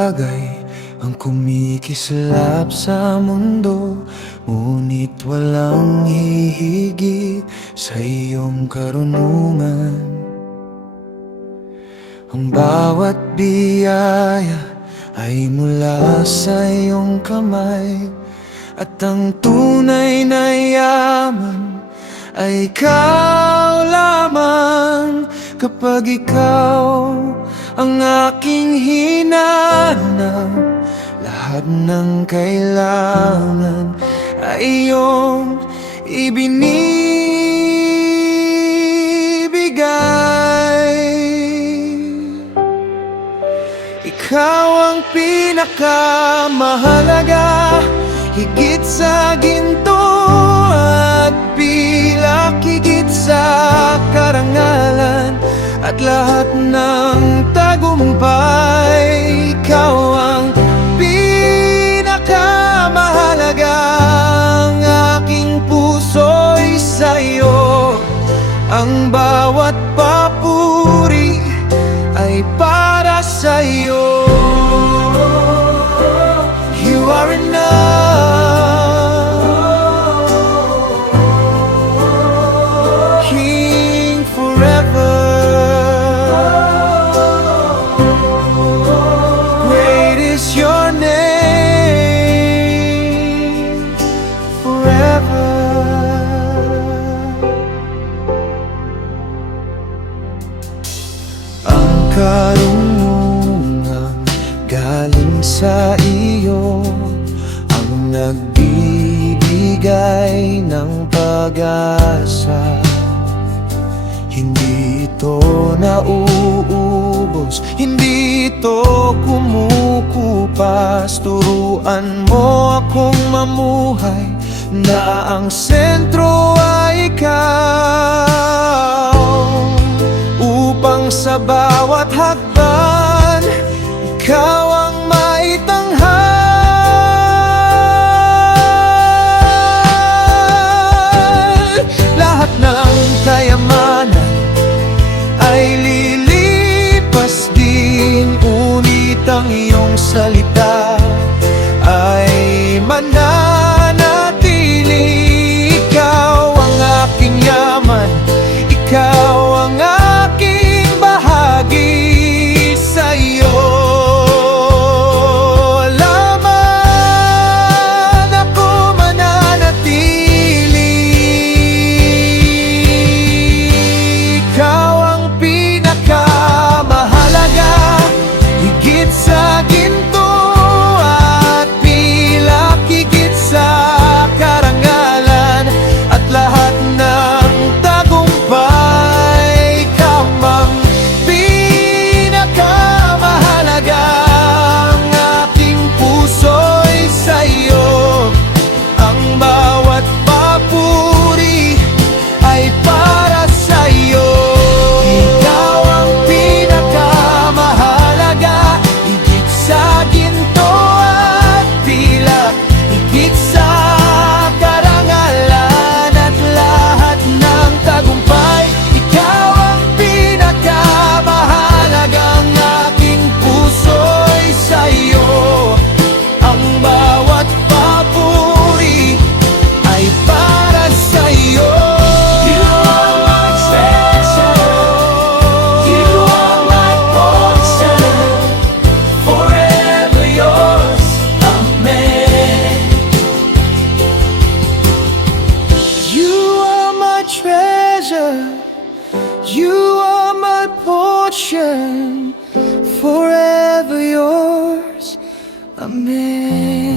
bagay ang kumikislap sa mundo, ngunit walang hihigit sa iyong karunungan. Ang bawat biyaya ay mula sa iyong kamay, at ang tunay na yaman ay ikaw lamang. Kapag ikaw ang aking hinanap, lahat ng kailangan ay iyong ibinibigay. Ikaw ang pinakamahalaga, higit sa ginto at pilak, higit sa karangalan at lahat ng tagumpay. Ikaw ang pinakamahalaga, ang aking puso'y sa'yo. Ang bawat papuri ay para sa'yo. You are enough, King forever. Your name forever. Ang karunungan galing sa iyo, ang nagbibigay ng pag-asa. Hindi ito nauubos, hindi ito kumukupas. Turuan mo akong mamuhay na ang sentro ay ikaw, upang sa bawat hakbang ikaw ang maitanghal. Lahat ng kayamanan ay lilipas din, ngunit ang iyong salita ay mananatili. Ikaw ang aking yaman, ikaw ang aking bahagi. Sa iyo lamang ako mananatili. Ikaw ang pinakamahalaga, higit sa ginto at pilak, higit sa karangalan at lahat ng tagumpay. Ikaw ang pinakamahalaga, ang aking puso'y sa'yo. Ang bawat papuri ay para sa'yo. Ikaw ang pinakamahalaga, higit sa ginto at pilak, higit sa karangalan at lahat ng tagumpay. Ikaw ang pinakamahalaga, ang aking puso'y sa'yo. Ang bawat papuri ay para sa'yo. You are my treasure, you are my portion, forever yours, amen. You are my treasure, you are my portion, forever yours, amen.